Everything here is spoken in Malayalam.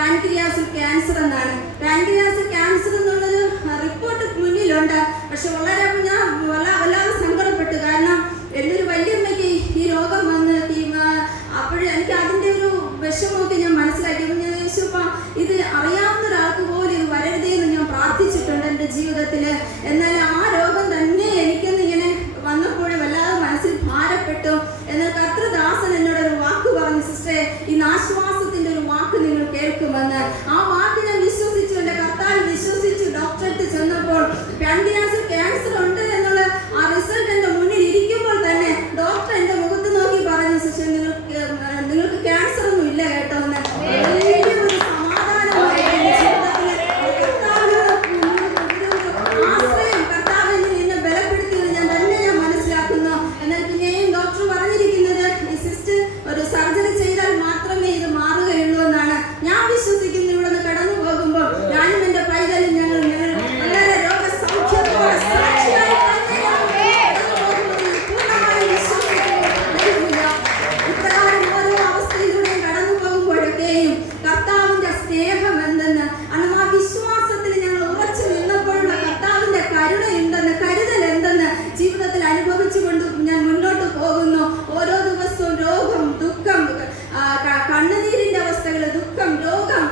പാൻക്രിയാസിൽ ക്യാൻസർ എന്നാണ്. പാൻക്രിയാസിൽ ക്യാൻസർ എന്നുള്ളൊരു റിപ്പോർട്ട് മുന്നിലുണ്ട്. പക്ഷെ വളരെ ഞാൻ വല്ലാതെ സങ്കടപ്പെട്ടു. കാരണം എൻ്റെ ഒരു വല്യമ്മയ്ക്ക് ഈ രോഗം വന്ന് അപ്പോഴും എനിക്ക് അതിൻ്റെ ഒരു വിഷമമൊക്കെ ഞാൻ മനസ്സിലാക്കി. അപ്പം ഞാൻ ചോദിച്ചപ്പോൾ ഇത് അറിയാവുന്ന ഒരാൾക്ക് പോലും ഇത് വരരുതേന്ന് ഞാൻ പ്രാർത്ഥിച്ചിട്ടുണ്ട് എൻ്റെ ജീവിതത്തിൽ. എന്നാൽ ആ രോഗം തന്നെ എനിക്കെന്ന് ഇങ്ങനെ വന്നപ്പോൾ വല്ലാതെ മനസ്സിൽ ഭാരപ്പെട്ടു. എന്നാൽ കർത്തൃദാസൻ എന്നോട് ഒരു വാക്ക് പറഞ്ഞു, സിസ്റ്ററെ ഇന്ന് ആശ്വാസത്തിൻ്റെ ഒരു വാക്ക് നിങ്ങൾ കേൾക്കുമെന്ന്. ആ വാക്ക് ഞാൻ വിശ്വസിച്ചു, എൻ്റെ കർത്താവ് വിശ്വസിച്ചു. ഡോക്ടറെടുത്ത് ചെന്നപ്പോൾ പാൻക്രിയാസിൽ ക്യാൻസർ ഉണ്ട് എന്നുള്ള ആ റിസൾട്ട് എൻ്റെ മുന്നിൽ ഇരിക്കുമ്പോൾ തന്നെ ഡോക്ടർ എൻ്റെ മുഖത്ത് നോക്കി പറഞ്ഞു, സിസ്റ്റർ നിങ്ങൾക്ക് ക്യാൻസർ ഒന്നും ഇല്ല കേട്ടോ എന്ന്. വലിയൊരു സമാധാനമായി ആശ്രയം കർത്താവിൽ എന്നെ ബലപ്പെടുത്തിയത് ഞാൻ മനസ്സിലാക്കുന്നു. എന്നാൽ പിന്നെയും ഡോക്ടർ പറഞ്ഞിരിക്കുന്നത് ഈ സിസ്റ്റ് ഒരു സർജറി ചെയ്താൽ മാത്രമേ ഇത് മാറുകയുള്ളൂ എന്നാണ്. ഞാൻ വിശ്വസിക്കുന്നു ഇവിടെ നിന്ന് കടന്നു പോകുമ്പോൾ ഞാനും എൻ്റെ പൈതലും ഞങ്ങൾ വളരെ രോഗസൗഖ്യത്തോടെ സാക്ഷിയായി ഇപ്രകാരം ഓരോ അവസ്ഥയിലൂടെയും കടന്നു പോകുമ്പോഴൊക്കെയും കർത്താവിന്റെ സ്നേഹം എന്തെന്ന്, അന്ന് ആ വിശ്വാസത്തിൽ ഞങ്ങൾ ഉറച്ചു നിന്നപ്പോഴുള്ള കർത്താവിന്റെ കരുണ എന്തെന്ന്, കരുതൽ എന്തെന്ന് ജീവിതത്തിൽ അനുഭവിച്ചുകൊണ്ട് ഞാൻ മുന്നോട്ട് പോകുന്നു. ഓരോ ദിവസവും രോഗം, ദുഃഖം, കണ്ണുനീരിന്റെ അവസ്ഥകൾ, ദുഃഖം, രോഗം,